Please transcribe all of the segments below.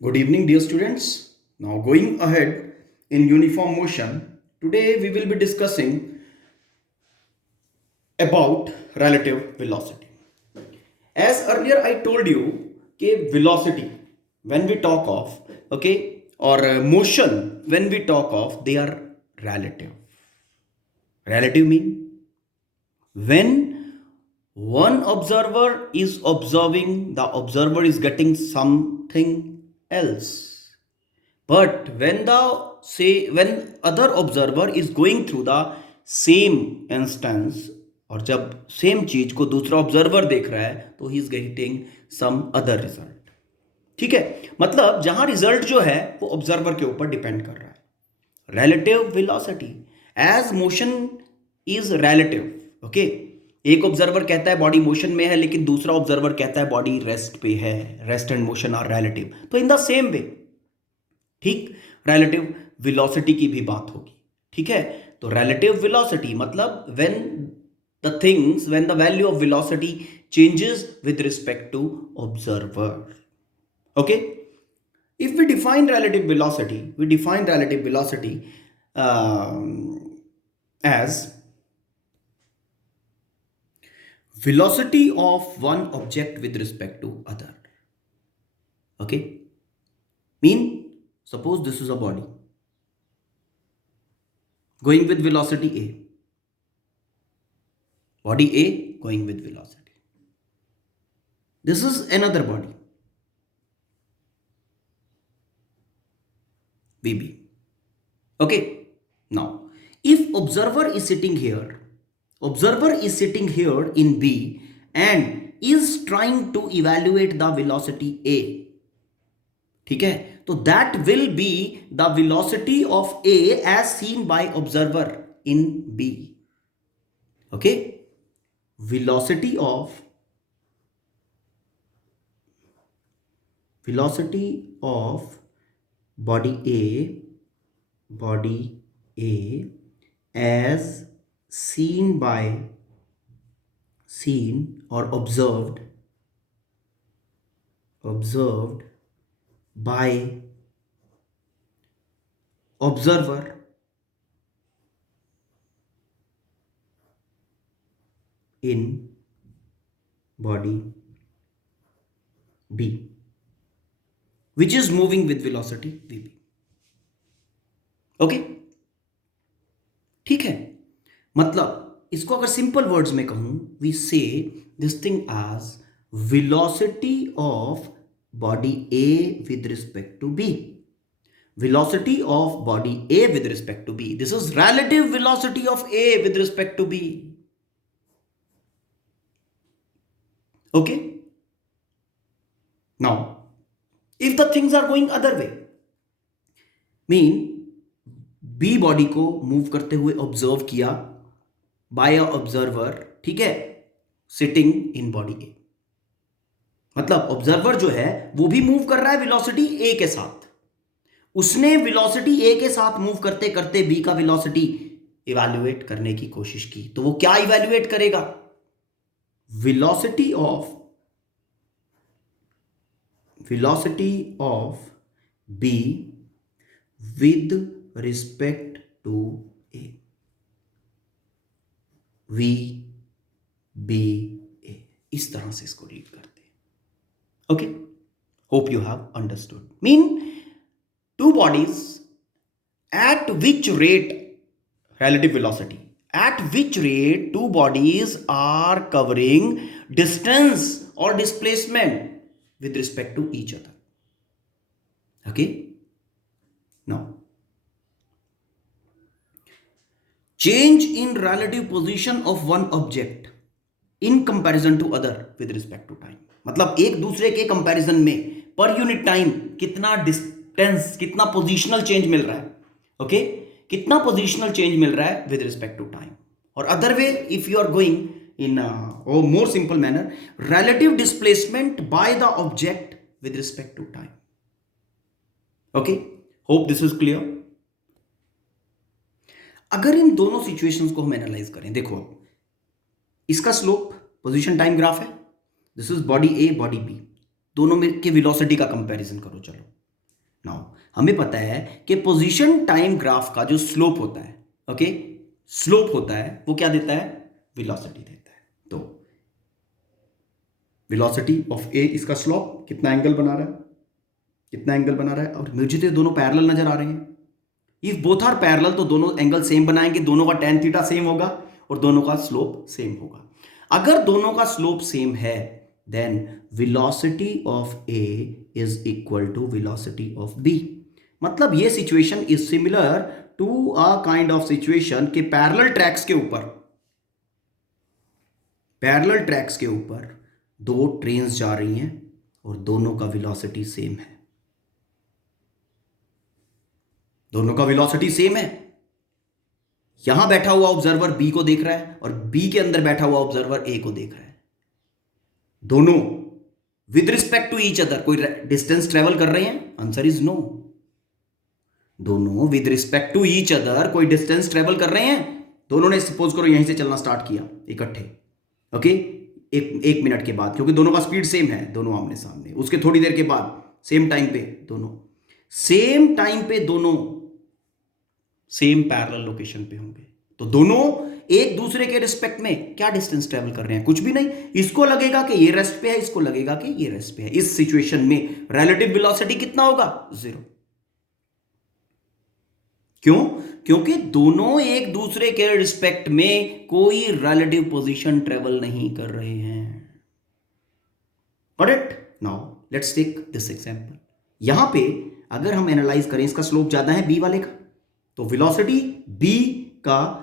Good evening, dear students. Now, going ahead in uniform motion, today we will be discussing about relative velocity. As earlier I told you, कि velocity when we talk of, okay, or motion when we talk of, they are relative. Relative mean when one observer is observing, the observer is getting something else. But when other observer is going through the same instance, और जब same चीज को दूसरा observer देख रहा है तो he is getting some other result. ठीक है, मतलब जहां रिजल्ट जो है वो ऑब्जर्वर के ऊपर डिपेंड कर रहा है. relative velocity as motion is relative. Okay, एक ऑब्जर्वर कहता है बॉडी मोशन में है लेकिन दूसरा ऑब्जर्वर कहता है बॉडी रेस्ट पे है. Rest and motion are relative. तो इन द सेम वे, ठीक, रिलेटिव वेलोसिटी की भी बात होगी. ठीक है, तो रिलेटिव वेलोसिटी मतलब when the value of velocity changes with respect to observer. Okay, if we define relative velocity, as velocity of one object with respect to other. Okay, mean suppose this is a body going with velocity a, body a going with velocity. This is another body bb. Okay, now if observer is sitting here in b and is trying to evaluate the velocity a, ठीक है, तो that will be the velocity of a as seen by observer in b. Okay, velocity of body a as seen or observed by observer in body b which is moving with velocity vb. Okay, ठीक है, मतलब इसको अगर simple words में कहूं, we say this thing as velocity of body A with respect to B. velocity of body a with respect to b, this is relative velocity of a with respect to b. Okay, now if the things are going other way, mean B body को move करते हुए observe किया bye अ observer, ठीक है, sitting in body ए. मतलब observer जो है वो भी मूव कर रहा है वेलोसिटी ए के साथ. उसने वेलोसिटी ए के साथ मूव करते करते बी का वेलोसिटी इवैल्यूएट करने की कोशिश की. तो वो क्या इवैल्यूएट करेगा? Velocity of B with respect to A, V B A, इस तरह से इसको रीड करते हैं. Okay, hope you have understood. Mean two bodies at which rate relative velocity, at which rate two bodies are covering distance or displacement with respect to each other. Okay, now change in relative position of one object in comparison to other with respect to time. मतलब एक दूसरे के comparison में पर unit time कितना distance, कितना positional change मिल रहा है. ओके, कितना पोजीशनल चेंज मिल रहा है विद रिस्पेक्ट टू टाइम. और other way if you are going in more simple manner, relative displacement by the object with respect to time. Okay, hope this is clear. अगर इन दोनों situations को हम analyse करें, देखो इसका स्लोप पोजीशन टाइम ग्राफ है, this is body A body B, दोनों में के वेलोसिटी का कंपैरिजन करो. चलो नाउ हमें पता है कि पोजीशन टाइम ग्राफ का जो स्लोप होता है, ओके, स्लोप होता है, वो क्या देता है? वेलोसिटी देता है। तो वेलोसिटी ऑफ ए, इसका स्लोप कितना एंगल बना रहा है, कितना एंगल बना रहा है, और मुझे तो दोनों पैरेलल नजर आ रहे हैं। इफ बोथ आर पैरेलल तो दोनों एंगल सेम बनाएंगे, दोनों का tan थीटा सेम होगा और दोनों का स्लोप सेम होगा। अगर दोनों का स्लोप सेम है then velocity of A is equal to velocity of B. मतलब ये situation is similar to a kind of situation के पैरेलल ट्रैक्स के ऊपर दो ट्रेन्स जा रही हैं और दोनों का वेलोसिटी सेम है, दोनों का वेलोसिटी सेम है। यहां बैठा हुआ ऑब्जर्वर बी को देख रहा है और बी के अंदर बैठा हुआ ऑब्जर्वर ए को देख रहा है। दोनों with respect to each other कोई डिस्टेंस ट्रेवल कर रहे हैं? Answer is no. दोनों with respect to each other कोई डिस्टेंस ट्रेवल कर रहे हैं? दोनों ने सपोज करो यहीं से चलना स्टार्ट किया इकट्ठे, ओके, एक मिनट के बाद, क्योंकि दोनों का स्पीड सेम है, दोनों आमने सामने। उसके थोड़ी देर के बाद सेम टाइम पे दोनों सेम पैरेलल लोकेशन पे होंगे, तो दोनों एक दूसरे के रिस्पेक्ट में क्या डिस्टेंस ट्रेवल कर रहे हैं? कुछ भी नहीं। इसको लगेगा कि ये रेस्ट पे है, इसको लगेगा कि ये रेस्ट पे है। इस सिचुएशन में रिलेटिव वेलोसिटी कितना होगा? 0। क्यों? क्योंकि दोनों एक दूसरे के रिस्पेक्ट में कोई रिलेटिव पोजीशन ट्रेवल नहीं कर रहे हैं। Got it? Now let's take this example. यहां पे अगर हम एनालाइज करें, इसका स्लोप ज्यादा है बी वाले का, तो वेलोसिटी बी का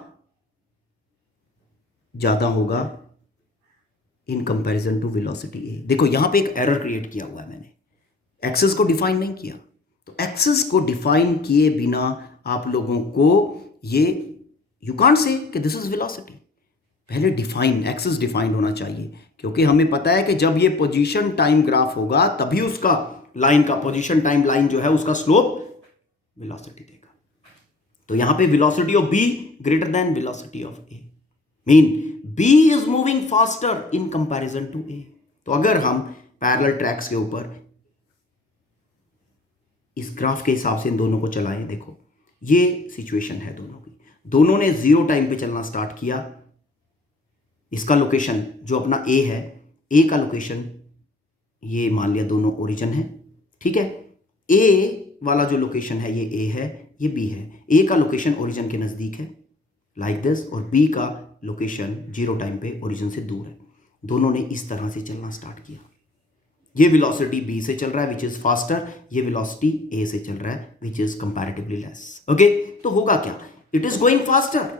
ज्यादा होगा इन कंपैरिजन टू वेलोसिटी ए। देखो यहां पे एक एरर क्रिएट किया हुआ है मैंने, एक्सिस को डिफाइन नहीं किया। तो एक्सिस को डिफाइन किए बिना आप लोगों को ये यू कांट से कि दिस इज वेलोसिटी। पहले डिफाइन, एक्सिस डिफाइन होना चाहिए, क्योंकि हमें पता है कि जब ये पोजीशन टाइम ग्राफ होगा तभी उसका लाइन का पोजीशन टाइम लाइन जो है उसका स्लोप वेलोसिटी देगा। तो यहां पे velocity of B greater than velocity of A, mean B is moving faster in comparison to A. तो अगर हम पैरेलल ट्रैक्स के ऊपर इस ग्राफ के हिसाब से इन दोनों को चलाएं, देखो ये सिचुएशन है दोनों की, दोनों ने 0 टाइम पे चलना स्टार्ट किया। इसका लोकेशन जो अपना ए है, ए का लोकेशन ये मान लिया दोनों ओरिजिन है, ठीक है। ए वाला जो लोकेशन है ये ए है, ये बी है। ए का लोकेशन ओरिजिन के नज़दीक है लाइक दिस, और बी का लोकेशन 0 टाइम पे ओरिजिन से दूर है। दोनों ने इस तरह से चलना स्टार्ट किया। ये वेलोसिटी बी से चल रहा है विच इज फास्टर, ये वेलोसिटी ए से चल रहा है which is comparatively less. Okay, तो होगा क्या? इट इज गोइंग फास्टर,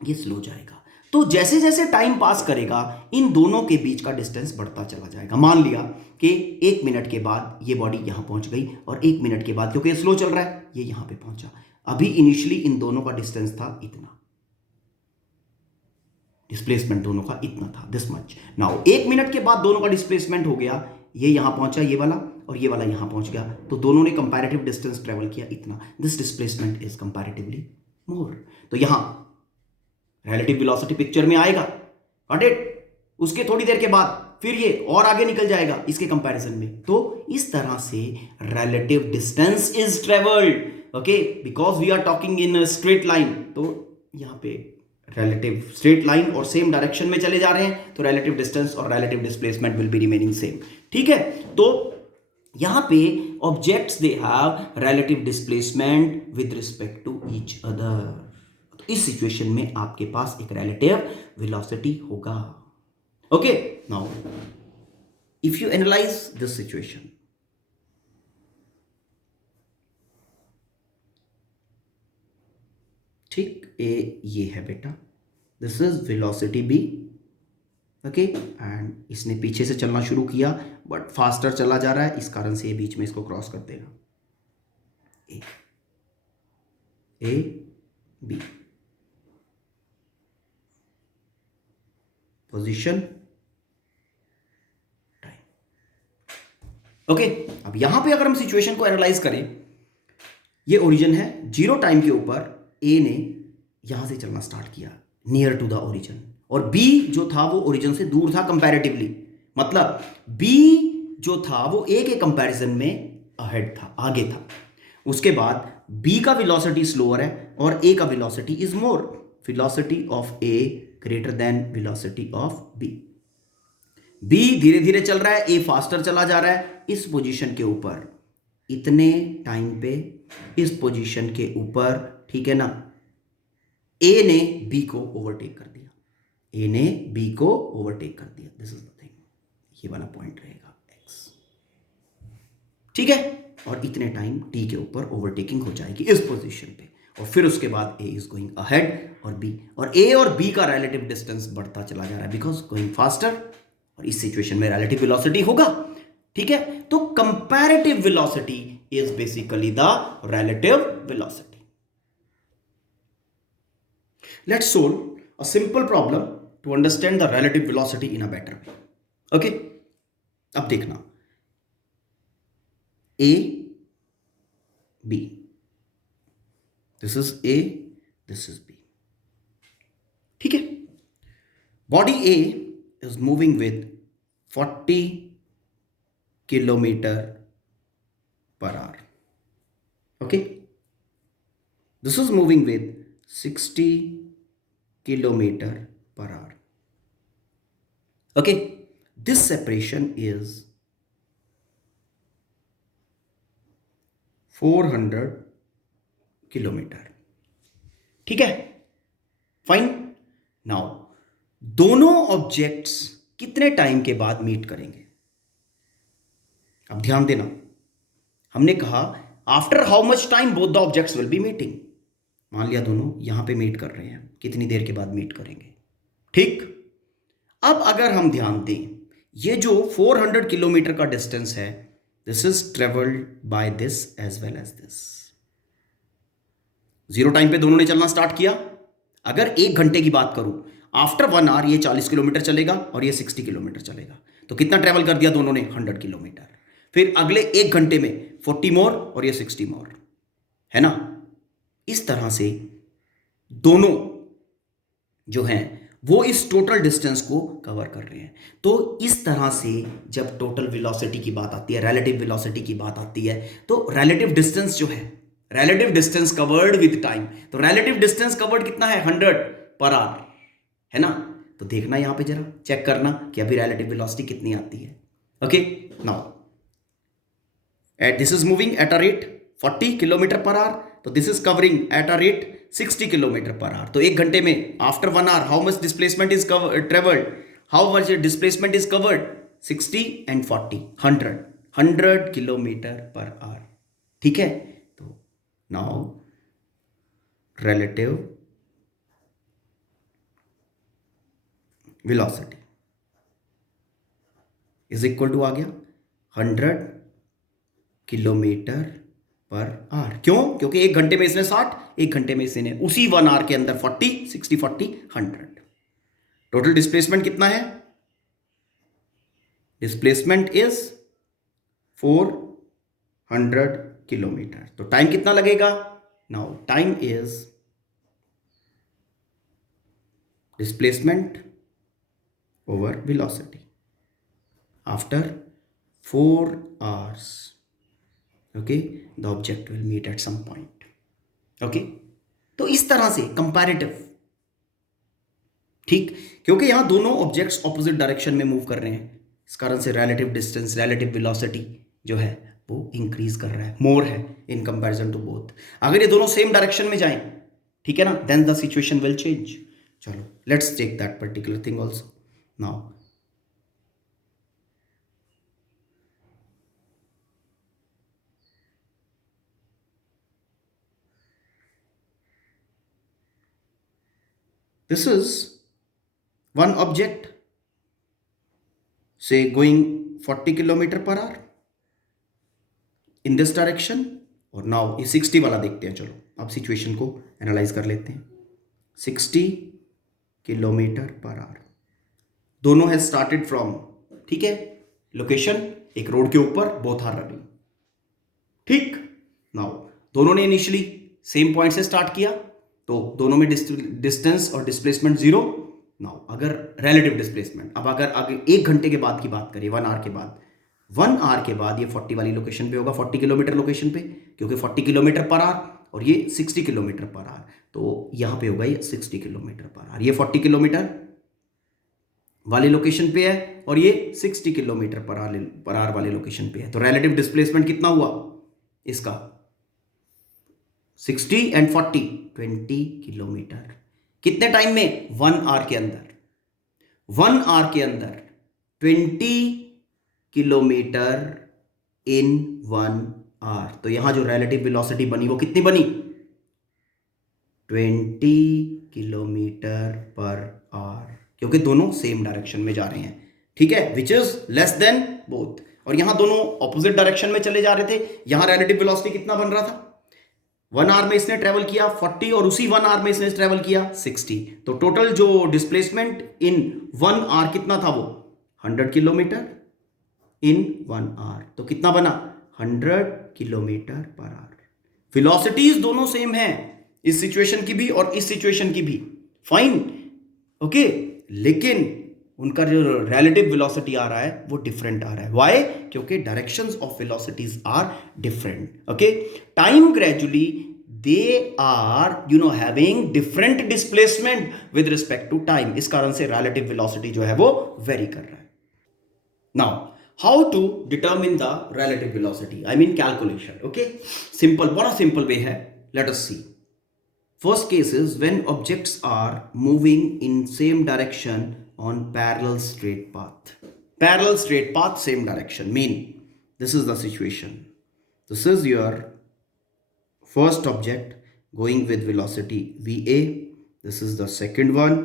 ये स्लो जाएगा। तो जैसे जैसे टाइम पास करेगा इन दोनों के बीच का डिस्टेंस बढ़ता चला जाएगा। मान लिया कि 1 मिनट के बाद ये बॉडी यहां पहुंच गई और 1 मिनट के बाद, क्योंकि ये स्लो चल रहा है, ये यहां पे पहुंचा। अभी इनिशियली इन दोनों का डिस्टेंस था इतना, डिस्प्लेसमेंट दोनों का इतना था, दिस मच। नाउ 1 मिनट के बाद दोनों का डिस्प्लेसमेंट हो गया, ये यहां पहुंचा ये वाला और ये वाला यहां पहुंच गया, तो दोनों ने कंपैरेटिव डिस्टेंस ट्रेवल किया इतना। दिस डिस्प्लेसमेंट इज कंपैरेटिवली मोर। तो यहां रिलेटिव वेलोसिटी पिक्चर में आएगा, गॉट इट। उसके थोड़ी देर के बाद फिर ये और आगे निकल जाएगा इसके कंपैरिजन में। तो इस तरह से relative distance is travelled, okay, because we are talking in straight line. तो यहां पे रिलेटिव स्ट्रेट लाइन और सेम डायरेक्शन में चले जा रहे हैं, तो रिलेटिव डिस्टेंस और relative displacement will be remaining same, ठीक है। तो यहां पे objects they have relative displacement with respect to each other. तो इस सिचुएशन में आपके पास एक रिलेटिव वेलोसिटी होगा। Okay, now if you analyse this situation, ठीक, ए ये है बेटा, this is velocity B, okay, and इसने पीछे से चलना शुरू किया बट फास्टर चला जा रहा है, इस कारण से ये बीच में इसको क्रॉस कर देगा। A B position time, okay. अब यहां पे अगर हम सिचुएशन को एनालाइज करें, ये ओरिजिन है, 0 टाइम के ऊपर ए ने यहां से चलना स्टार्ट किया नियर टू द ओरिजिन, और बी जो था वो ओरिजिन से दूर था कंपैरेटिवली। मतलब बी जो था वो ए के कंपैरिजन में अहेड था, आगे था। उसके बाद b का वेलोसिटी स्लोअर है और a का velocity is more, velocity of a greater than velocity of b। b धीरे धीरे चल रहा है, a फास्टर चला जा रहा है। इस पोजीशन के ऊपर, इतने टाइम पे इस पोजीशन के ऊपर, ठीक है ना, a ने b को ओवरटेक कर दिया, a ने b को ओवरटेक कर दिया। दिस इज द थिंग, ये वाला पॉइंट रहेगा x, ठीक है। और इतने टाइम t के ऊपर ओवरटेकिंग हो जाएगी इस पोजीशन पे, और फिर उसके बाद a इज गोइंग अहेड और a और b का रिलेटिव डिस्टेंस बढ़ता चला जा रहा है बिकॉज गोइंग फास्टर, और इस सिचुएशन में रिलेटिव वेलोसिटी होगा, ठीक है। तो comparative velocity is basically the relative velocity. Let's solve a simple problem to understand the relative velocity in a better way. Okay, अब देखना, a b, this is a, this is b, ठीक है। Body a is moving with 40 kilometer per hour. Okay, this is moving with 60 kilometer per hour. Okay, this separation is 400 kilometer. ठीक है, fine. Now दोनों objects कितने time के बाद meet करेंगे? अब ध्यान देना, हमने कहा after how much time both the objects will be meeting. मान लिया दोनों यहां पे मीट कर रहे हैं, कितनी देर के बाद मीट करेंगे, ठीक। अब अगर हम ध्यान दें, ये जो 400 किलोमीटर का डिस्टेंस है, this is travelled by this as well as this. Zero time पे दोनों ने चलना स्टार्ट किया। अगर 1 घंटे की बात करूं, आफ्टर 1 आवर ये 40 किलोमीटर चलेगा और ये 60 किलोमीटर चलेगा, तो कितना ट्रेवल कर दिया दोनों ने? 100 किलोमीटर। फिर अगले 1 घंटे में 40 मोर और ये 60 मोर, है ना। इस तरह से दोनों जो हैं वो इस टोटल डिस्टेंस को कवर कर रहे हैं। तो इस तरह से जब टोटल वेलोसिटी की बात आती है, रिलेटिव वेलोसिटी की बात आती है, तो रिलेटिव डिस्टेंस जो है, relative distance covered with time, तो रिलेटिव डिस्टेंस कवर्ड कितना है? 100 पर आवर, है ना। तो देखना यहां पे, जरा चेक करना कि अभी रिलेटिव वेलोसिटी कितनी आती है। Okay, now at this is moving at a rate 40 kilometre per hour, तो this is covering at a rate 60 kilometre per hour. तो 1 घंटे में after 1 hour how much displacement is travelled, how much displacement is covered? 60 and 40, 100 kilometre per hour, ठीक है। तो now relative velocity is equal to आ गया 100 kilometre per our. क्यों? क्योंकि 1 घंटे में इसने 60, 1 घंटे में इसने उसी 1 आवर के अंदर 40, 60, 40, 100। टोटल डिस्प्लेसमेंट कितना है? Displacement is 400 kilometre. तो टाइम कितना लगेगा? Now time is displacement over velocity after 4 hours. Okay, the object will meet at some point. Okay, तो इस तरह से कंपैरेटिव, ठीक, क्योंकि यहां दोनों ऑब्जेक्ट्स ऑपोजिट डायरेक्शन में मूव कर रहे हैं, इस कारण से रिलेटिव डिस्टेंस, रिलेटिव वेलोसिटी जो है वो इंक्रीज कर रहा है, मोर है इन कंपैरिजन टू बोथ। अगर ये दोनों सेम डायरेक्शन में जाएं, ठीक है ना, then the situation will change. चलो, let's take that particular thing also. Now, this is one object, say going 40 kilometer per hour in this direction, और नाउ ये 60 वाला देखते हैं। चलो अब सिचुएशन को एनालाइज कर लेते हैं। 60 किलोमीटर पर आवर, दोनों है स्टार्टेड फ्रॉम, ठीक है, लोकेशन एक रोड के ऊपर, बोथ आर रनिंग, ठीक। नाउ दोनों ने इनिशियली सेम पॉइंट से स्टार्ट किया, तो दोनों में डिस्टेंस और डिस्प्लेसमेंट 0। नाउ अगर रिलेटिव डिस्प्लेसमेंट, अब अगर 1 घंटे के बाद की बात करें, 1 आवर के बाद, 1 आवर के बाद ये 40 वाली लोकेशन पे होगा, 40 किलोमीटर लोकेशन पे, क्योंकि 40 किलोमीटर पर आवर और ये 60 किलोमीटर पर आवर, तो यहां पे होगा ये 60 किलोमीटर पर आवर। ये 40 किलोमीटर वाले लोकेशन पे है और ये 60 किलोमीटर पर आवर वाले लोकेशन पे है। तो रिलेटिव डिस्प्लेसमेंट कितना हुआ इसका? 60 एंड 40, 20 किलोमीटर। कितने टाइम में? 1 आवर के अंदर। 1 आवर के अंदर 20 किलोमीटर इन 1 आवर। तो यहां जो रिलेटिव वेलोसिटी बनी वो कितनी बनी? 20 किलोमीटर पर आवर, क्योंकि दोनों सेम डायरेक्शन में जा रहे हैं, ठीक है, which is less than both. और यहां दोनों ऑपोजिट डायरेक्शन में चले जा रहे थे। यहां रिलेटिव वेलोसिटी कितना बन रहा था? 1 आवर में इसने ट्रेवल किया 40 और उसी 1 आवर में इसने ट्रेवल किया 60। तो टोटल जो डिस्प्लेसमेंट इन 1 आवर कितना था? वो 100 किलोमीटर इन 1 आवर। तो कितना बना? 100 किलोमीटर पर आवर। वेलोसिटीज दोनों सेम हैं, इस सिचुएशन की भी और इस सिचुएशन की भी, फाइन, ओके, लेकिन उनका जो रिलेटिव वेलोसिटी आ रहा है वो डिफरेंट आ रहा है। व्हाई? क्योंकि directions of velocities are different. Okay, time gradually they are having different displacement with respect to time. इस कारण से रिलेटिव वेलोसिटी जो है वो वेरी कर रहा है। Now how to determine the relative velocity, I mean calculation. Okay, simple, बड़ा सिंपल वे है, let us see. First case is when objects are moving in same direction on parallel straight path. Parallel straight path, same direction. Mean, this is the situation. This is your first object going with velocity VA. This is the second one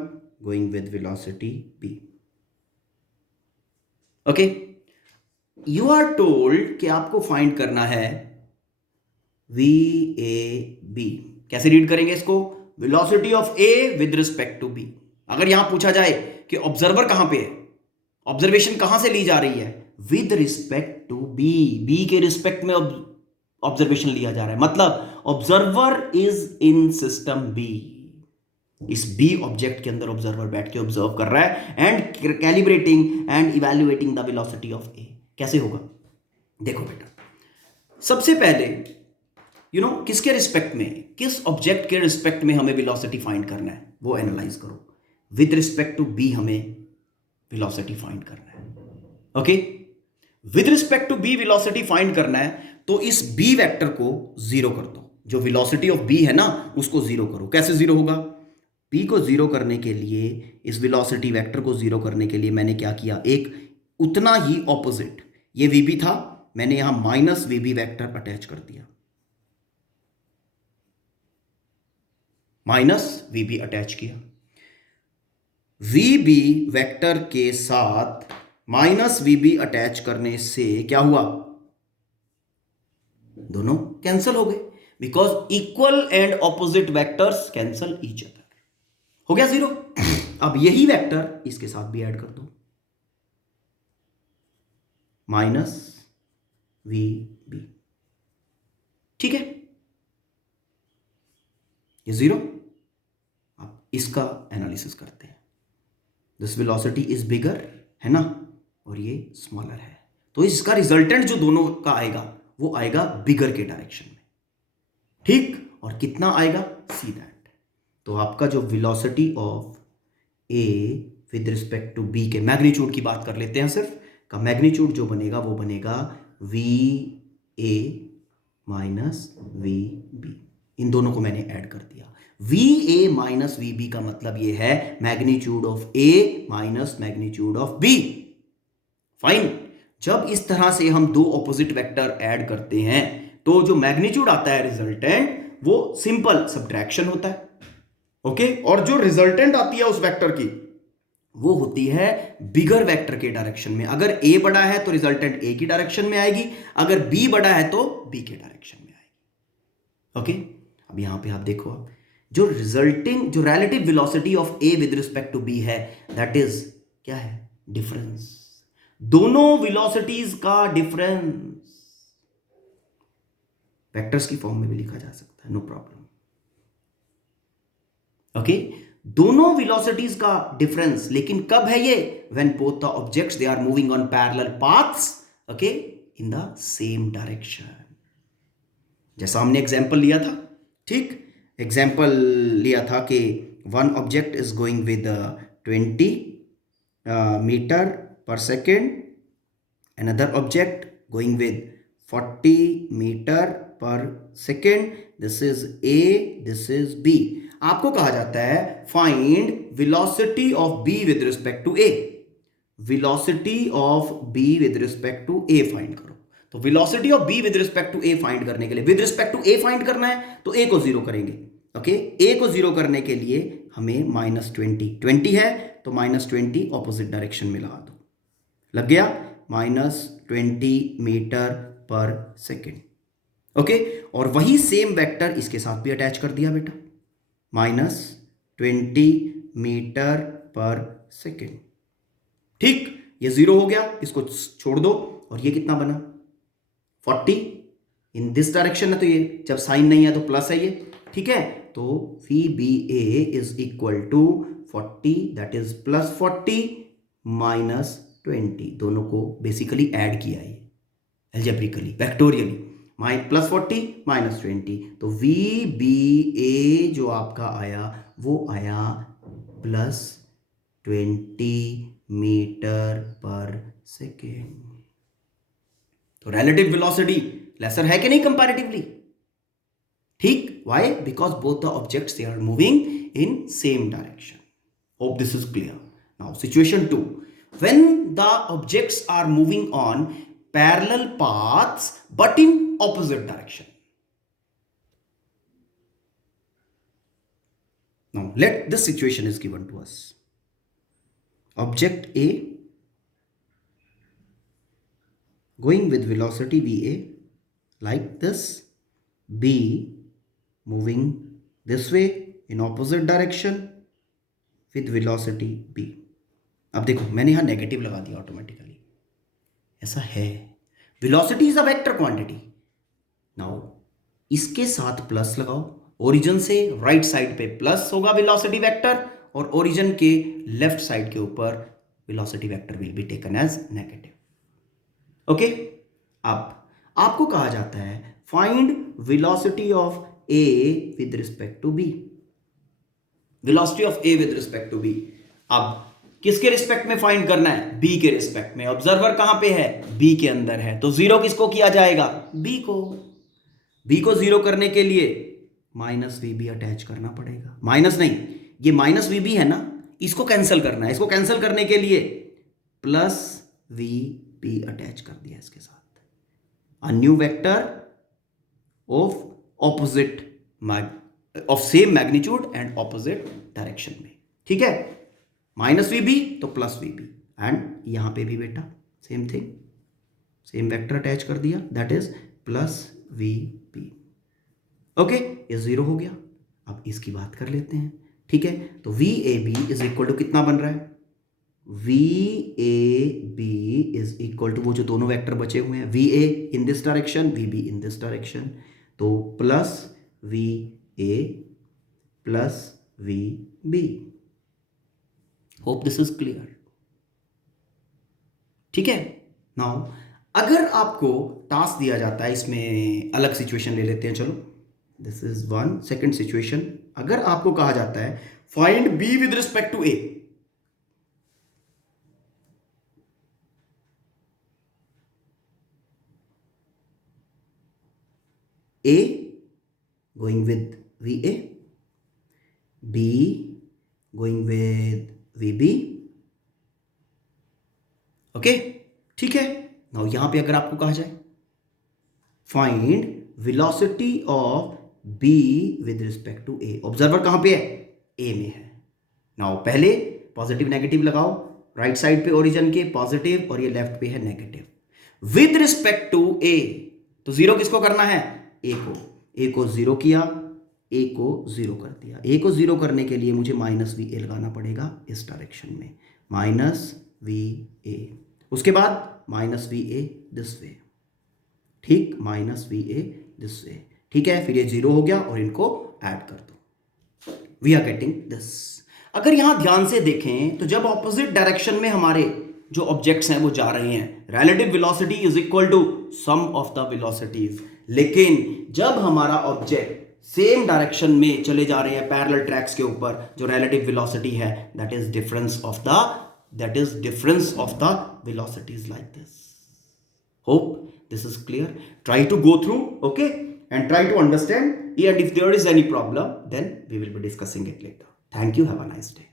going with velocity B. Okay. You are told कि आपको find करना है VAB। कैसे read करेंगे इसको? Velocity of A with respect to B. अगर यहां पूछा जाए कि ऑब्जर्वर कहां पे है, ऑब्जर्वेशन कहां से ली जा रही है? With respect to B, B के रिस्पेक्ट में ऑब्जर्वेशन लिया जा रहा है, मतलब observer is in system B. इस बी ऑब्जेक्ट के अंदर ऑब्जर्वर बैठ के ऑब्जर्व कर रहा है and calibrating and evaluating the velocity of A. कैसे होगा? देखो बेटा, सबसे पहले किसके रिस्पेक्ट में, किस ऑब्जेक्ट के रिस्पेक्ट में हमें वेलोसिटी फाइंड करना है वो एनालाइज करो। विद रिस्पेक्ट टू बी हमें वेलोसिटी फाइंड करना है। Okay, with respect to B velocity find करना है, तो इस बी वेक्टर को जीरो कर दो। जो वेलोसिटी ऑफ बी है ना उसको जीरो करो। कैसे जीरो होगा? बी को जीरो करने के लिए, इस वेलोसिटी वेक्टर को जीरो करने के लिए मैंने क्या किया? एक उतना ही ऑपोजिट, ये वीबी था, मैंने यहां माइनस वीबी वेक्टर अटैच कर दिया, माइनस वीबी अटैच किया। वीबी वेक्टर के साथ माइनस वीबी अटैच करने से क्या हुआ? दोनों कैंसिल हो गए, because equal and opposite vectors cancel each other. हो गया जीरो। अब यही वेक्टर इसके साथ भी ऐड कर दो, माइनस वीबी, ठीक है, ये जीरो। अब इसका एनालिसिस करते हैं। दिस वेलोसिटी इज बिगर है ना, और ये स्मॉलर है, तो इसका रिजल्टेंट जो दोनों का आएगा वो आएगा बिगर के डायरेक्शन में, ठीक। और कितना आएगा? See that. तो आपका जो velocity of A with respect to B के मैग्नीट्यूड की बात कर लेते हैं सिर्फ, का मैग्नीट्यूड जो बनेगा वो बनेगा V A minus V B. इन दोनों को मैंने ऐड कर दिया। V A minus V B का मतलब ये है magnitude of A minus magnitude of B. Fine. जब इस तरह से हम दो ऑपोजिट वेक्टर ऐड करते हैं तो जो मैग्नीट्यूड आता है रिजल्टेंट, वो सिंपल सब्ट्रैक्शन होता है, ओके। और जो रिजल्टेंट आती है उस वेक्टर की वो होती है बिगर वेक्टर के डायरेक्शन में। अगर ए बड़ा है तो रिजल्टेंट ए की डायरेक्शन में आएगी, अगर बी बड़ा है तो बी के डायरेक्शन में आएगी, ओके। अब यहां पे आप देखो, जो जो relative velocity of A with respect to B है, दैट इज क्या है? डिफरेंस। दोनों वेलोसिटीज का डिफरेंस वेक्टर्स की फॉर्म में भी लिखा जा सकता है, नो प्रॉब्लम, ओके। दोनों वेलोसिटीज का डिफरेंस, लेकिन कब है ये? When both the objects they are moving on parallel paths, okay, in the same direction, जैसा हमने एग्जाम्पल लिया था। ठीक, एग्जाम्पल लिया था कि one object is going with 20 metre per second, another object going with 40 meter per second. This is A, this is B. आपको कहा जाता है find velocity of B with respect to A. velocity of B with respect to A find करो। तो velocity of B with respect to A find करने के लिए, with respect to A find करना है तो A को जीरो करेंगे। ओके, A को जीरो करने के लिए हमें -20 है तो -20 ऑपोजिट डायरेक्शन में लगा दो, लग गया -20 मीटर पर सेकेंड। ओके, और वही सेम वेक्टर इसके साथ भी अटैच कर दिया बेटा, -20 मीटर पर सेकेंड। ठीक, ये जीरो हो गया, इसको छोड़ दो, और ये कितना बना 40 इन दिस डायरेक्शन है, तो ये जब साइन नहीं है तो प्लस है ये। ठीक है, तो VBA is equal to 40, that is +40 -20, दोनों को बेसिकली ऐड किया है एल्जेब्रिकली, वेक्टोरियली, +40 -20, तो VBA जो आपका आया वो आया +20 मीटर पर सेकेंड। तो रिलेटिव वेलोसिटी लेसर है कि नहीं कंपैरेटिवली? ठीक, why? Because both the objects they are moving in same direction. Hope this is clear. Now situation 2, when the objects are moving on parallel paths but in opposite direction. Now let this situation is given to us. Object A going with velocity VA like this, B moving this way in opposite direction with velocity B. अब देखो मैंने यहां negative लगा दिया automatically, ऐसा है, velocity is a vector quantity. Now इसके साथ प्लस लगाओ, ओरिजिन से राइट साइड पे प्लस होगा वेलोसिटी वेक्टर, और ओरिजिन के लेफ्ट साइड के ऊपर velocity vector will be taken as negative. Okay, अब आपको कहा जाता है find velocity of A with respect to B, velocity of A with respect to B. अब किसके रिस्पेक्ट में फाइंड करना है? बी के रिस्पेक्ट में। ऑब्जर्वर कहां पे है? बी के अंदर है, तो जीरो किसको किया जाएगा? बी को। बी को जीरो करने के लिए -VB अटैच करना पड़ेगा, माइनस नहीं, ये -VB है ना, इसको कैंसिल करना है, इसको कैंसिल करने के लिए +VB अटैच कर दिया इसके साथ, a new vector of opposite of same magnitude and opposite direction में। ठीक है, -VB तो +VB, एंड यहां पे भी बेटा same thing, same vector attach कर दिया, दैट इज +VB। ओके, ये जीरो हो गया। अब इसकी बात कर लेते हैं। ठीक है, तो VAB इज इक्वल टू कितना बन रहा है? VAB इज इक्वल टू वो जो दोनों वेक्टर बचे हुए हैं, VA in this direction, VB in this direction, तो +VA +VB। Hope this is clear. ठीक है, नाउ अगर आपको टास्क दिया जाता है, इसमें अलग सिचुएशन ले लेते हैं, चलो this is one second situation. अगर आपको कहा जाता है find B with respect to A, A going with VA, B going with VB। Okay, ठीक है, नाउ यहां पे अगर आपको कहा जाए find velocity of B with respect to A, observer कहां पे है? A में है। नाउ पहले पॉजिटिव नेगेटिव लगाओ, राइट साइड पे ओरिजिन के पॉजिटिव और ये लेफ्ट पे है negative. With respect to A, तो जीरो किसको करना है? A को। A को जीरो किया, A को जीरो कर दिया। A को जीरो करने के लिए मुझे -VA लगाना पड़ेगा इस डायरेक्शन में, -VA, उसके बाद -VA दिस वे, ठीक, -VA दिस वे। ठीक है, फिर ये जीरो हो गया और इनको ऐड कर दो, वी आर गेटिंग दिस। अगर यहां ध्यान से देखें तो जब ऑपोजिट डायरेक्शन में हमारे जो ऑब्जेक्ट्स हैं वो जा रहे हैं, relative velocity is equal to sum of the velocities. लेकिन जब हमारा ऑब्जेक्ट सेम डायरेक्शन में चले जा रहे हैं पैरेलल ट्रैक्स के ऊपर, जो रिलेटिव वेलोसिटी है that is difference of the velocities like this. Hope this is clear. Try to go through, okay, and try to understand, and if there is any problem then we will be discussing it later. Thank you. Have a nice day.